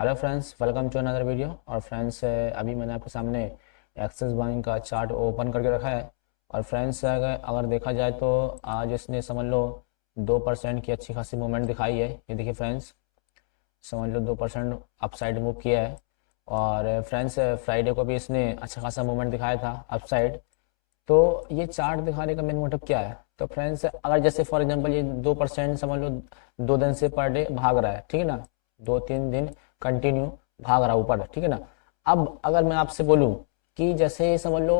Hello friends, welcome to another video. और friends, अभी मैंने आपके सामने एक्सिस बैंक का चार्ट ओपन करके रखा है। और फ्रेंड्स, अगर देखा जाए तो आज इसने समझ लो 2% की अच्छी खासी मूवमेंट दिखाई है। ये देखिए फ्रेंड्स, समझ लो 2% अपसाइड मूव किया है। और फ्रेंड्स, फ्राइडे को भी इसने अच्छा खासा मूवमेंट दिखाया था अपसाइड। तो ये चार्ट दिखाने का मेन मोटिव क्या है? तो फ्रेंड्स, अगर जैसे फॉर एग्जांपल ये 2% समझ लो 2 दिन से पर डे भाग रहा है, ठीक है ना, 2-3 दिन कंटिन्यू भाग रहा है ऊपर, ठीक है ना। अब अगर मैं आपसे बोलूं कि जैसे समझ लो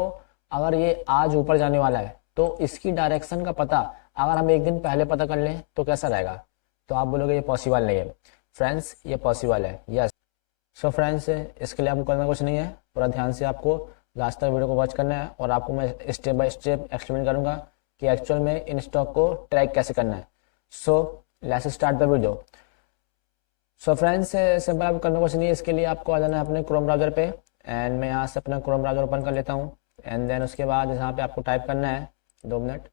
अगर ये आज ऊपर जाने वाला है तो इसकी डायरेक्शन का पता अगर हम एक दिन पहले पता कर लें तो कैसा रहेगा? तो आप बोलोगे ये पॉसिबल नहीं है। फ्रेंड्स, ये पॉसिबल है, यस। सो फ्रेंड्स, इसके लिए आपको करना कुछ नहीं है, पूरा ध्यान से आपको लास्ट तक वीडियो को वॉच करना है और आपको मैं स्टेप बाय स्टेप एक्सप्लेन करूंगा कि एक्चुअल में इन स्टॉक को ट्रैक कैसे करना है। So let's start the video. So friends, simple आपको करना कुछ नहीं है, इसके लिए आपको आ जाना है अपने क्रोम ब्राउजर पे। एंड मैं यहाँ से अपना क्रोम ब्राउजर ओपन कर लेता हूँ। एंड देन उसके बाद यहाँ पे आपको टाइप करना है, 2 मिनट,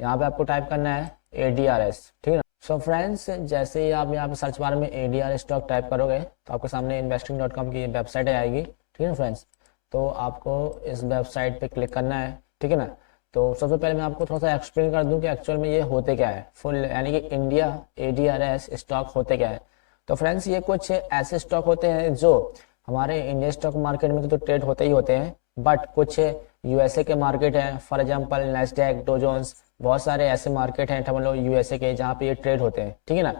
यहाँ पे आपको टाइप करना है ADRS, ठीक है ना। सो फ्रेंड्स, जैसे ही आप यहाँ पे सर्च बार में ADR स्टॉक टाइप करोगे तो आपके सामने investing.com की वेबसाइट आएगी, ठीक है ना फ्रेंड्स। तो आपको इस वेबसाइट पे क्लिक करना है, ठीक है ना। तो सबसे पहले मैं आपको थोड़ा सा एक्सप्लेन कर दूं कि एक्चुअल में ये होते क्या है, फुल यानी कि इंडिया ADRS स्टॉक होते क्या है। तो फ्रेंड्स, ये कुछ ऐसे स्टॉक होते हैं जो हमारे इंडियन स्टॉक मार्केट में तो ट्रेड होते ही होते हैं, बट कुछ USA के मार्केट हैं, for example Nasdaq, Dow Jones, बहुत सारे ऐसे मार्केट हैं समझ लो USA के जहाँ पे ये ट्रेड होते हैं, ठीक है ना।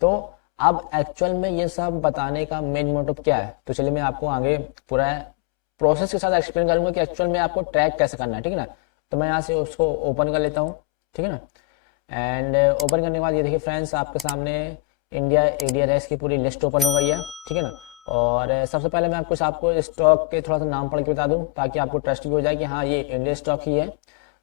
तो अब एक्चुअल में ये सब बताने का मेन मोटिव क्या है, तो चलिए मैं आपको आगे पूरा प्रोसेस के साथ एक्सप्लेन करूंगा कि एक्चुअल में आपको ट्रैक कैसे करना है, ठीक है ना। तो मैं यहाँ से उसको ओपन कर लेता हूँ, ठीक है ना। एंड ओपन करने के बाद ये देखिए फ्रेंड्स, आपके सामने इंडिया ADRS की पूरी लिस्ट ओपन हो गई है, ठीक है ना। और सबसे पहले मैं आपको स्टॉक के थोड़ा सा नाम पढ़ के बता दूं ताकि आपको ट्रस्ट भी हो जाए कि हाँ ये इंडिया स्टॉक ही है।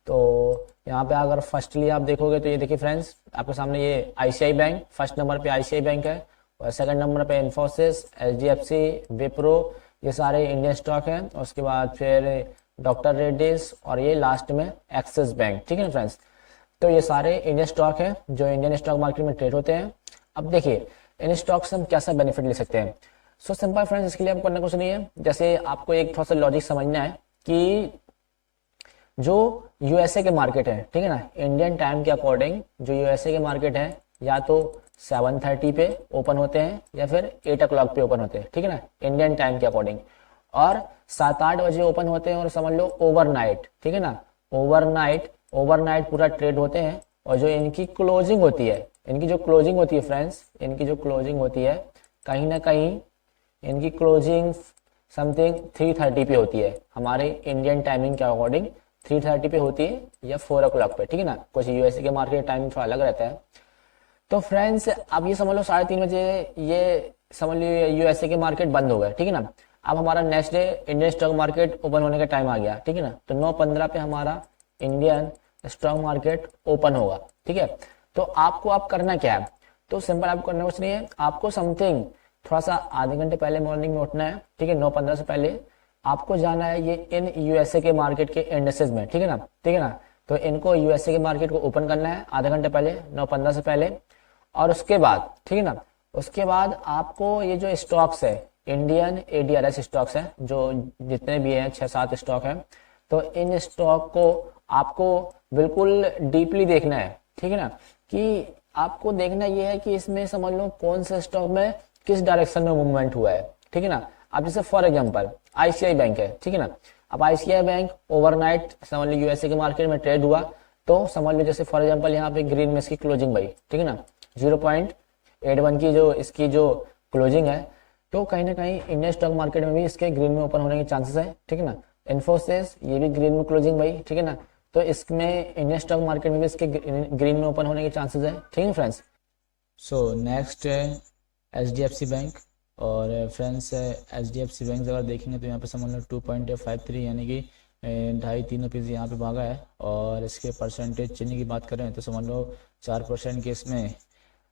तो यहाँ पे अगर फर्स्टली आप देखोगे तो ये देखिए फ्रेंड्स, आपके सामने ये ICICI बैंक, फर्स्ट नंबर पे ICICI बैंक है। और सेकंड नंबर पे इन्फोसिस, HDFC, विप्रो, ये सारे इंडियन स्टॉक हैं। और उसके बाद फिर डॉक्टर रेड्डीज और ये लास्ट में एक्सिस बैंक, ठीक है ना फ्रेंड्स। तो ये सारे इंडियन स्टॉक हैं जो इंडियन स्टॉक मार्केट में ट्रेड होते हैं। अब देखिए इन स्टॉक से हम कैसा बेनिफिट ले सकते हैं। सो सिंपल फ्रेंड्स, इसके लिए आपको करना कुछ नहीं है, जैसे आपको एक थोड़ा सा लॉजिक समझना है कि जो USA के मार्केट है, ठीक है ना, इंडियन टाइम के अकॉर्डिंग जो USA के मार्केट है या तो 7:30 पे ओपन होते हैं या फिर 8 o'clock पे ओपन होते हैं, ठीक है ना, इंडियन टाइम के अकॉर्डिंग। और 7-8 बजे ओपन होते हैं और समझ लो ओवरनाइट, ठीक है ना, ओवरनाइट ओवरनाइट पूरा ट्रेड होते हैं। और जो इनकी क्लोजिंग होती है, इनकी जो क्लोजिंग होती है फ्रेंड्स, इनकी जो क्लोजिंग होती है कहीं ना कहीं इनकी क्लोजिंग समथिंग 3:30 पे होती है, हमारे इंडियन टाइमिंग के अकॉर्डिंग 3:30 पे होती है या 4 o'clock पे, ठीक है ना। कुछ USA के मार्केट टाइमिंग थोड़ा अलग रहता है। तो फ्रेंड्स, अब ये समझ लो 3:30 बजे ये समझ लो USA के मार्केट बंद हो गए, ठीक है ना। अब हमारा next day Indian stock market open होने का टाइम आ गया, ठीक है ना। तो 9:15 पे हमारा इंडियन स्टॉक मार्केट ओपन होगा, ठीक है। तो आपको आप करना क्या है? तो सिंपल, आपको करना कुछ नहीं है, आपको समथिंग थोड़ा सा आधे घंटे पहले मॉर्निंग में उठना है, ठीक है, 9:15 से पहले आपको जाना है ये इन USA के मार्केट के इंडेक्सेस में, ठीक है ना, ठीक है ना। तो इनको USA के मार्केट को ओपन करना है आधे घंटे पहले, 9:15 से पहले। और उसके बाद, ठीक है ना, उसके बाद आपको ये जो स्टॉक्स है, इंडियन ADRS स्टॉक्स हैं, जो जितने भी हैं 6-7 स्टॉक हैं, तो इन स्टॉक को आपको बिल्कुल डीपली देखना है, ठीक है ना। कि आपको देखना ये है कि इसमें समझ लो कौन से स्टॉक में किस डायरेक्शन में मूवमेंट हुआ है, ठीक है ना। अब जैसे फॉर एग्जांपल ICICI बैंक है, ठीक है ना। अब ICICI बैंक ओवरनाइट समझ लो USA के मार्केट में ट्रेड हुआ, तो समझ लो जैसे फॉर एग्जांपल यहाँ पे ग्रीन में इसकी क्लोजिंग भाई, ठीक है ना, 0.81 की जो इसकी जो क्लोजिंग है। तो कहीं ना कहीं इंडियन स्टॉक मार्केट में भी इसके ग्रीन में ओपन होने के चांसेस है, ठीक है ना। इन्फोसिस ये भी ग्रीन में क्लोजिंग भाई, ठीक है ना। तो इसमें इंडियन स्टॉक मार्केट में भी इसके ग्रीन में ओपन होने के चांसेस है, ठीक है फ्रेंड्स। सो नेक्स्ट है HDFC बैंक। और फ्रेंड्स, HDFC बैंक अगर देखेंगे तो यहाँ पे समझ लो 2.53 यानी कि 2.5-3 रुपीज़ यहाँ पे भागा है। और इसके परसेंटेज चेंज की बात करें तो समझ लो 4% के इसमें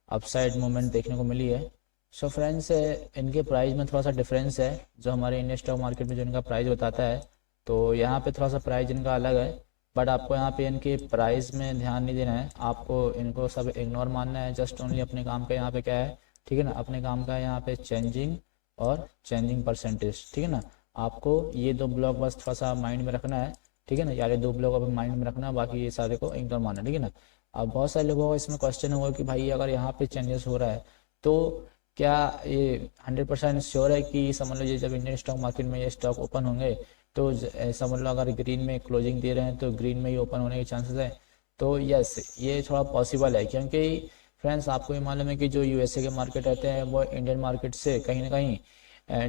अपसाइड मूवमेंट देखने को मिली है। सो फ्रेंड्स, इनके प्राइस में थोड़ा सा डिफरेंस है जो हमारे इंडियन स्टॉक मार्केट में जो इनका प्राइस बताता है, तो यहाँ पे थोड़ा सा प्राइस इनका अलग है। बट आपको यहाँ पे इनके प्राइस में ध्यान नहीं देना है, आपको इनको सब इग्नोर मानना है, जस्ट ओनली अपने काम का यहाँ पे क्या है, ठीक है ना, अपने काम का यहाँ पे चेंजिंग और चेंजिंग परसेंटेज, ठीक है ना। आपको ये 2 ब्लॉक बस थोड़ा सा माइंड में रखना है, ठीक है ना। यार ये 2 ब्लॉक अभी माइंड में रखना, बाकी ये सारे को इग्नोर मारना, ठीक है ना। अब बहुत सारे लोगों का इसमें क्वेश्चन होगा कि भाई अगर यहाँ पे चेंजेस हो रहा है तो क्या ये 100% श्योर है कि समझ लो ये जब इंडियन स्टॉक मार्केट में ये स्टॉक ओपन होंगे तो समझ लो अगर ग्रीन में क्लोजिंग दे रहे हैं तो ग्रीन में ही ओपन होने के चांसेस है। तो यस, ये थोड़ा पॉसिबल है, क्योंकि फ्रेंड्स आपको ये मालूम है कि जो यूएसए के मार्केट रहते हैं वो इंडियन मार्केट से कहीं ना कहीं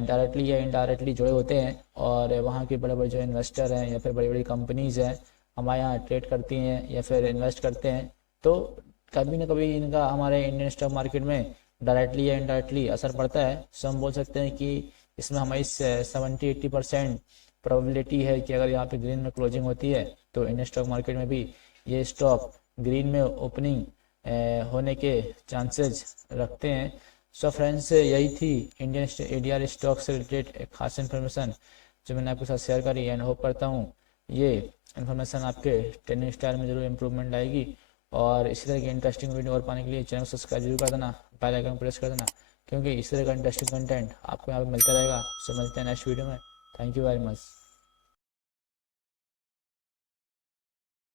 डायरेक्टली या इनडायरेक्टली जुड़े होते हैं, और वहाँ के बड़े बड़े जो इन्वेस्टर हैं या फिर बड़ी बड़ी कंपनीज हैं हमारे यहाँ ट्रेड करती हैं या फिर इन्वेस्ट करते हैं। तो कभी ना कभी इनका हमारे इंडियन स्टॉक मार्केट में डायरेक्टली या इनडायरेक्टली असर पड़ता है। सो हम बोल सकते हैं कि इसमें हमारी 70-80% प्रोबेबिलिटी है कि अगर यहाँ पे ग्रीन में क्लोजिंग होती है तो इंडियन स्टॉक मार्केट में भी ये स्टॉक ग्रीन में ओपनिंग होने के चांसेस रखते हैं। सो फ्रेंड्स, यही थी इंडियन एडीआर स्टॉक से रिलेटेड एक खास इन्फॉर्मेशन जो मैंने आपके साथ शेयर करी, एंड होप करता हूँ ये इन्फॉर्मेशन आपके ट्रेडिंग स्टाइल में जरूर इंप्रूवमेंट लाएगी। और इसी तरह की इंटरेस्टिंग वीडियो और पाने के लिए चैनल को सब्सक्राइब जरूर कर देना, बेल आइकन प्रेस कर देना, क्योंकि इस तरह का इंटरेस्टिंग कंटेंट आपको यहाँ पे मिलता रहेगा। सो मिलते हैं नेक्स्ट वीडियो में। Thank you very much.